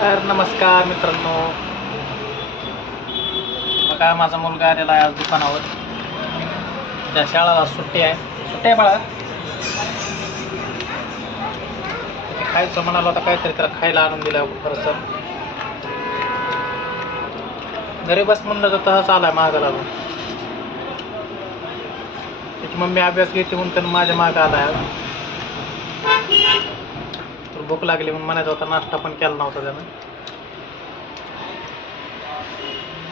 तर नमस्कार मित्रांनो. बघा माझा मुलगा आलेला आहे आज दुकानावर. त्या शाळाला सुट्टी आहे. सुट्टी आहे बाळा. खायचं म्हणाला होता काहीतरी त्याला खायला आणून दिलं खरंच घरी बस म्हणलं तर तसंच आलाय मागं लागून. त्याची मम्मी अभ्यास घेते म्हणून त्यानं माझ्या मागं आलाय आज. भूक लागली म्हणून म्हणायचा होता नाश्ता पण केला नव्हता त्यानं.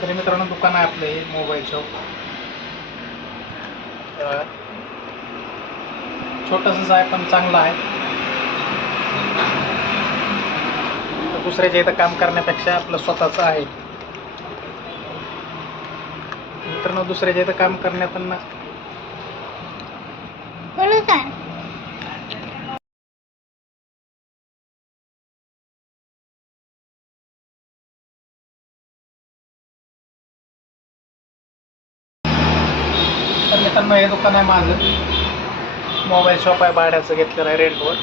तरी मित्रांनो दुकान आहे आपलं हे मोबाईल शॉप छोटंसंच आहे पण चांगलं आहे. दुसऱ्याच्या इथं काम करण्यापेक्षा आपलं स्वतःचं आहे. मित्रांनो दुसऱ्याच्या इथं काम करण्यात ना म्हणून काय तर मित्रांनो हे दुकान आहे माझं. मोबाईल शॉप आहे भाड्याचं घेतलेलं आहे रेंटवर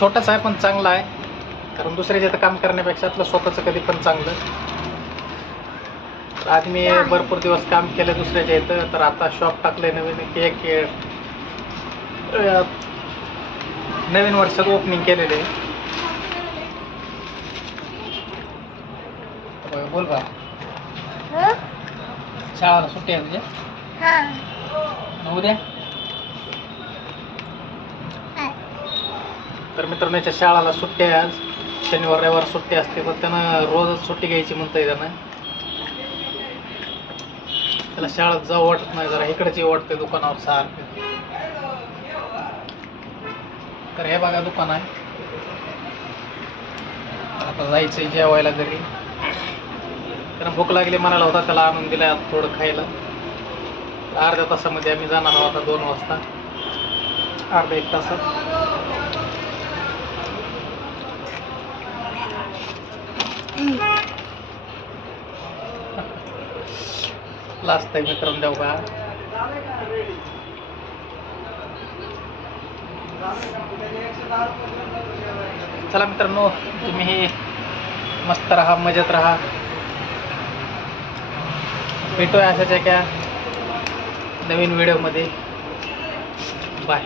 छोटंच आहे पण चांगलं आहे. कारण दुसऱ्याच्या इथं काम करण्यापेक्षा आपलं स्वतःचं कधी पण चांगलं. तर आधी मी भरपूर दिवस काम केलं दुसऱ्याच्या इथं तर आता शॉप टाकलं नवीन. एक अं, नवीन वर्षात ओपनिंग केलेलं आहे. बोल बा. हं? शाळाला सुट्टी आहे तुझ्या मग उद्या. तर मित्रांनो याच्या शाळाला सुट्टी आहे आज. शनिवार रविवार सुट्टी असते पण त्यानं रोजच सुट्टी घ्यायची म्हणतंय त्यानं. त्याला शाळेत जाऊ वाटत नाही जरा इकडेच येऊ वाटतंय दुकानावर सारखं. तर हे बघा दुकान आहे. आता जायचंय जेवायला घरी. त्यानं भूक लागली म्हणाला होता त्याला आणून दिला थोडं खायला. अर्ध्या तासामध्ये आम्ही जाणार आहोत आता दोन वाजता. अर्धा एक तासात. लास्ट टाइम विक्रम देव का चला मित्रांनो तुम्ही मस्त राहा मजेत राहा. भेटूया अशाच एका नवीन व्हिडिओमध्ये. बाय.